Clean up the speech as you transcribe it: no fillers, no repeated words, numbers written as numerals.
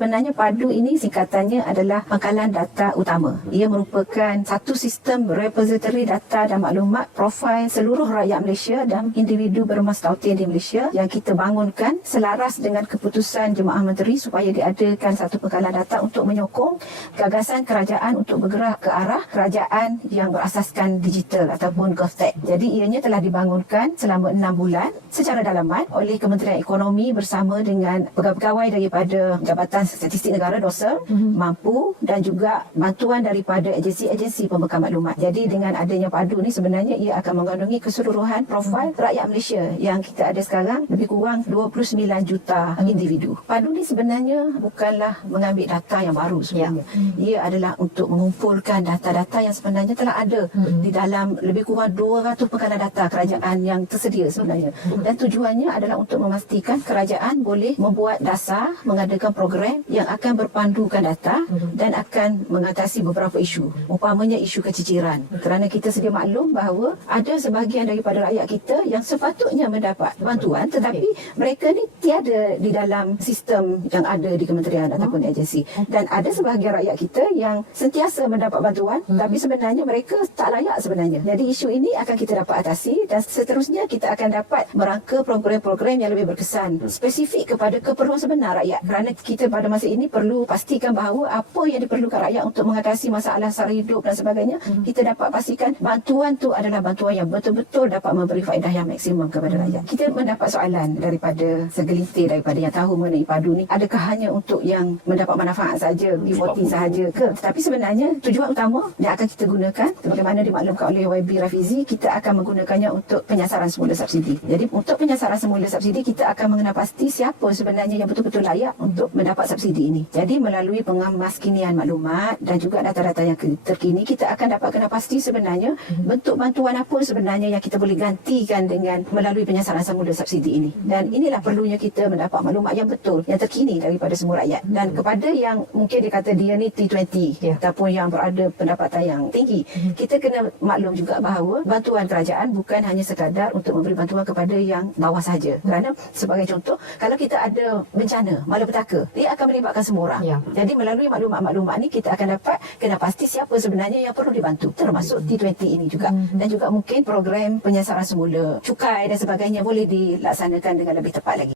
Sebenarnya PADU ini singkatannya adalah Pangkalan Data Utama. Ia merupakan satu sistem repository data dan maklumat profil seluruh rakyat Malaysia dan individu bermas tautin di Malaysia yang kita bangunkan selaras dengan keputusan Jemaah Menteri supaya diadakan satu pangkalan data untuk menyokong gagasan kerajaan untuk bergerak ke arah kerajaan yang berasaskan digital ataupun GovTech. Jadi ianya telah dibangunkan selama 6 bulan secara dalaman oleh Kementerian Ekonomi bersama dengan pegawai daripada Jabatan Statistik Negara DOSER, mampu dan juga bantuan daripada agensi-agensi pembekal maklumat. Jadi dengan adanya PADU ni sebenarnya ia akan mengandungi keseluruhan profil rakyat Malaysia yang kita ada sekarang lebih kurang 29 juta individu. PADU ni sebenarnya bukanlah mengambil data yang baru sebenarnya. Ia adalah untuk mengumpulkan data-data yang sebenarnya telah ada di dalam lebih kurang 200 pangkalan data kerajaan yang tersedia sebenarnya. Dan tujuannya adalah untuk memastikan kerajaan boleh membuat dasar, mengadakan program yang akan berpandukan data dan akan mengatasi beberapa isu. Umpamanya isu keciciran. Kerana kita sedia maklum bahawa ada sebahagian daripada rakyat kita yang sepatutnya mendapat bantuan tetapi mereka ni tiada di dalam sistem yang ada di kementerian ataupun agensi. Dan ada sebahagian rakyat kita yang sentiasa mendapat bantuan tapi sebenarnya mereka tak layak sebenarnya. Jadi isu ini akan kita dapat atasi dan seterusnya kita akan dapat merangka program-program yang lebih berkesan spesifik kepada keperluan sebenar rakyat. Kerana kita pada masa ini perlu pastikan bahawa apa yang diperlukan rakyat untuk mengatasi masalah sara hidup dan sebagainya, kita dapat pastikan bantuan tu adalah bantuan yang betul-betul dapat memberi faedah yang maksimum kepada rakyat. Kita mendapat soalan daripada segelintir daripada yang tahu mengenai PADU ni, adakah hanya untuk yang mendapat manfaat saja, devotee sahaja ke? Tetapi sebenarnya tujuan utama yang akan kita gunakan, sebagaimana dimaklumkan oleh YB Rafizi, kita akan menggunakannya untuk penyasaran semula subsidi. Jadi untuk penyasaran semula subsidi, kita akan mengenal pasti siapa sebenarnya yang betul-betul layak untuk mendapat subsidi ini. Jadi melalui pengemaskinian maklumat dan juga data-data yang terkini, kita akan dapat kenal pasti sebenarnya bentuk bantuan apa sebenarnya yang kita boleh gantikan dengan melalui penyasaran semula subsidi ini. Dan inilah perlunya kita mendapat maklumat yang betul, yang terkini daripada semua rakyat. Dan kepada yang mungkin dia kata dia ni T20 ataupun yang berada pendapatan yang tinggi, kita kena maklum juga bahawa bantuan kerajaan bukan hanya sekadar untuk memberi bantuan kepada yang bawah sahaja. Kerana sebagai contoh, kalau kita ada bencana, malapetaka, dia akan melibatkan semua orang. Jadi melalui maklumat-maklumat ni kita akan dapat kena pasti siapa sebenarnya yang perlu dibantu, termasuk T20 ini juga. Dan juga mungkin program penyasaran semula, cukai dan sebagainya boleh dilaksanakan dengan lebih tepat lagi.